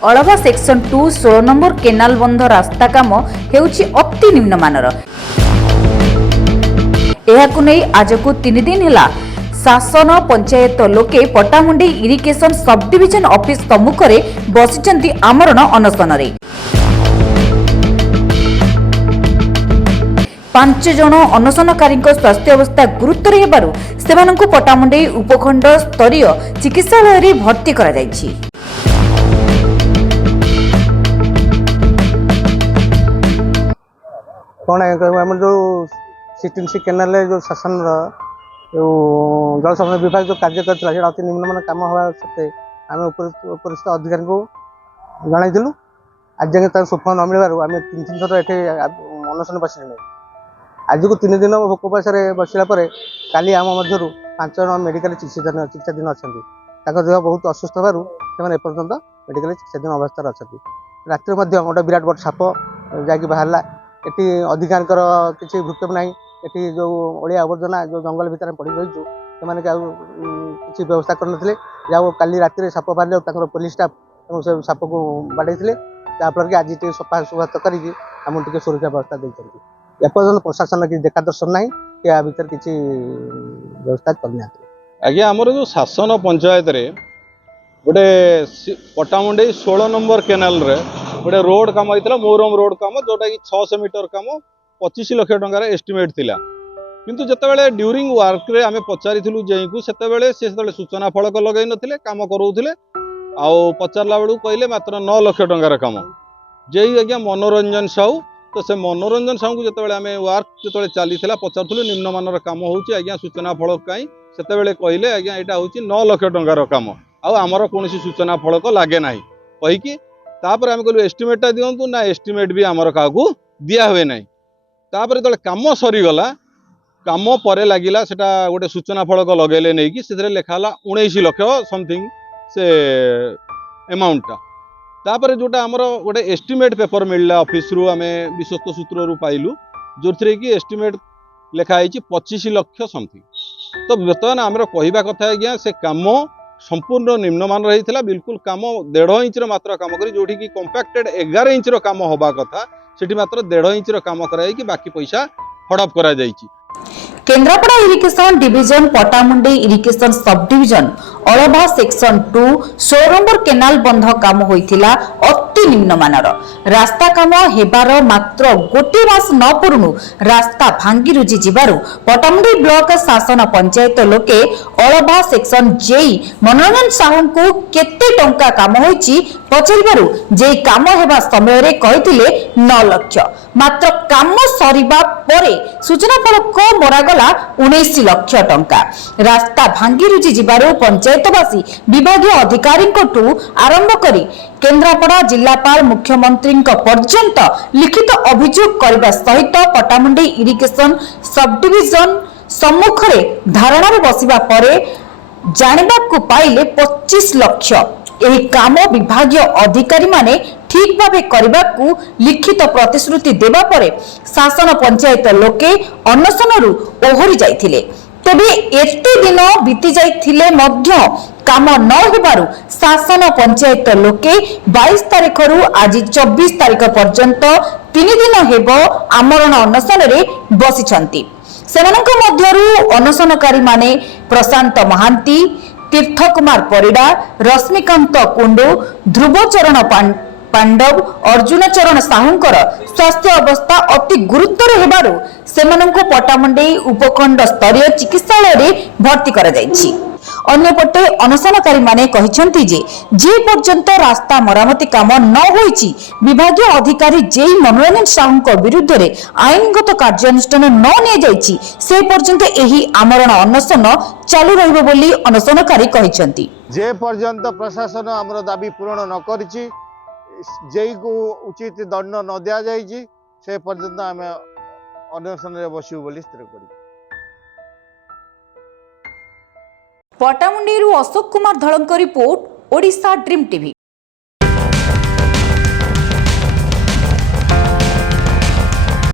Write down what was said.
ଅଳବା section 2 16 number canal ବନ୍ଧ ରାସ୍ତା କାମ ହେଉଛି ଅତି ନିମ୍ନମାନର। ଏହାକୁ ନେଇ ଆଜକୁ 3 ଦିନ ହେଲା ଶାସନ ପଞ୍ଚାୟତ ଲୋକେ Pattamundai irrigation sub division office ସମ୍ମୁଖରେ ବସିଛନ୍ତି ଆମରଣ ଅନଶନରେ। 5 ଜଣ ଅନଶନକାରୀଙ୍କ ସ୍ୱାସ୍ଥ୍ୟ ଅବସ୍ଥା ଗୁରୁତର ହେବାରୁ ସେମାନଙ୍କୁ ପଟ୍ଟାମୁଣ୍ଡାଇ ଉପଖଣ୍ଡ ସ୍ତରୀୟ ଚିକିତ୍ସାଳୟରେ ଭର୍ତ୍ତି କରାଯାଇଛି। कौन है आम जो सी केनाल जो शासन जो जल संपदा विभाग जो कार्य करता अति निम्नमान कम हवा सत्वे आम उपरिस्थ अधिकारी को जनइलु आज जगह सुफल न मिलवर आम 3 थर ये अनशन बस आज को 3 दिन भोक पैसा बसला काली आम मध्य 5 जन मेडिकल चिकित्साधीन अच्छा देह बहुत असुस्थ होवर से एपर्तंत मेडिकल चिकित्साधीन अवस्था अच्छा राति गोटे विराट बड़ साप जा बाहर एटी अधिकांकर किसी भूकम ना ये जो ओडिया आवर्जना जो जंगल भितर पड़ रही किसी व्यवस्था करते जाओ काली राति साप बाहर जाओ पुलिस स्टाफ से साप को बाड़े जहाँफल कि आज सफा सुफा करके सुरक्षा व्यवस्था देते एपर्तंत प्रशासन किसी देखा दर्शन ना कि या भर किसी व्यवस्था करना। आज्ञा आमर जो शासन पंचायत रे गोटे पट्टामुंडाई 16 नंबर केनाल रे गोटे रोड काम होता मोरम रोड काम जोटा कि 600 मीटर काम 25 लाख टंकार एस्टिमेट थिला किंतु जितेबाला ड्यूरिंग वर्क रे आमे पचारिथिलु जेई को सेतेबेले से सूचना फलक लगे नथिले काम करोउथिले आउ पचारला बेलू कहले मात्र 9 लाख टंकार काम जेई आज्ञा मनोरंजन साहू तो से मनोरंजन साहू को जितेबाला आमे वर्क जितेबाला चलीथिला पचारथुलु निम्नमानर काम होउची आज्ञा सूचना फलक काई सेतेबेले कहले आज्ञा एटा होउची 9 लाख टंकार काम आउ आमर कोनोसी सूचना फलक लागे नाही कहिकी तापर आम कहलु एस्टिमेटा दिंतु ना एस्टिमेट भी आमर क्या दिया हुए ना तापर जो कम सरीगला कम पर लगिला सेटा गोटे सूचना फलक लगेले नहीं कि से लिखाला 19 लाख समथिंग से एमाउंटा तापर जोटा आमर गोटे एस्टिमेट पेपर मिलला ऑफिस रु आमे विश्वस्त सूत्र रु पाइलु जो कि एस्टिमेट लिखाई 25 लाख समथिंग तो बर्तमान आमर कहवा कथा आज्ञा से काम संपूर्ण निम्नमान रही बिल्कुल काम 1.5 इंच मात्र काम करी जोठी कि कंपैक्टेड 11 इंच काम होबा कथा सेठी मात्र 1.5 इंच काम कराई कि बाकी पैसा हड़प करा जायछि। Kendrapara irrigation division Pattamundai irrigation sub division अळबा सेक्शन 2 16 नंबर केनाल बंध काम होइथिला अति निम्नमानर रास्ता काम हेबार मात्र गोटे मास न पुरुणु रास्ता भांगी रुजी जिबारु पट्टामुंडाई ब्लॉक शासन पंचायत लोके अळबा सेक्शन जेई मनोरंजन साहू को केते टंका काम होइछि पचारिबारु जे काम हेबा समय रे कहिथिले 9 लाख मात्र काम सरीबा परे सूचना फलक मरागला 19 लाख टंका रास्ता भांगी रुजी जिबारु पंचायतवासी विभागीय अधिकारी आरंभ करी केन्द्रापड़ा जिलापाल मुख्यमंत्री पर्यंत लिखित अभियोग करने सहित पट्टामुंडाई इरिगेशन सब डिविजन सम्मुख में धारणा बसिबा परे जानिबाकु पाइले 25 लाख एही काम विभागीय अधिकारी माने ठीक भावे करबाकू लिखित प्रतिश्रुति देबा परे शासन पंचायत लोके अनशनरु ओहरी जाइथिले तेबे एते दिन बीती जाइथिले मध्य काम न हेबारु शासन पंचायत लोके 22 तारिख रु आज 24 तारिख पर्यंत 3 दिन हेबो आमरण अनशन रे बसिछंती सेमानक मध्यरु अनशनकारी माने प्रशांत महांती तीर्थ कुमार परिडा रश्मिकांत कुंडू ध्रुवचरण पांडव अर्जुन चरण साहूंकर स्वास्थ्य अवस्था अति गुरुतर हेबारु सेमानंको पट्टामुंडाई उपखंड स्तरीय चिकित्सालय रे भर्ती करा जायछि। अन्यपटे अनशनकारी माने कहिसंती जे पर्यंत रास्ता मरामती काम न होईछि विभागीय अधिकारी जेई मनोरंजन साहूंको विरुद्ध रे आईनगत कार्यानुष्ठान न निया जायछि से पर्यंत एही आमरण अनशन चालू रहइबो बोली अनशनकारी कहिसंती। जे पर्यंत प्रशासन हमर दाबी पूर्ण न करिछि जेई को उचित दंड न दिया जायछि से पर्यंत आमे अनशन रे बसिउ बोली स्थिर करी। पट्टामुंडाई अशोक कुमार धड़क रिपोर्ट ओडिशा ड्रीम टीवी।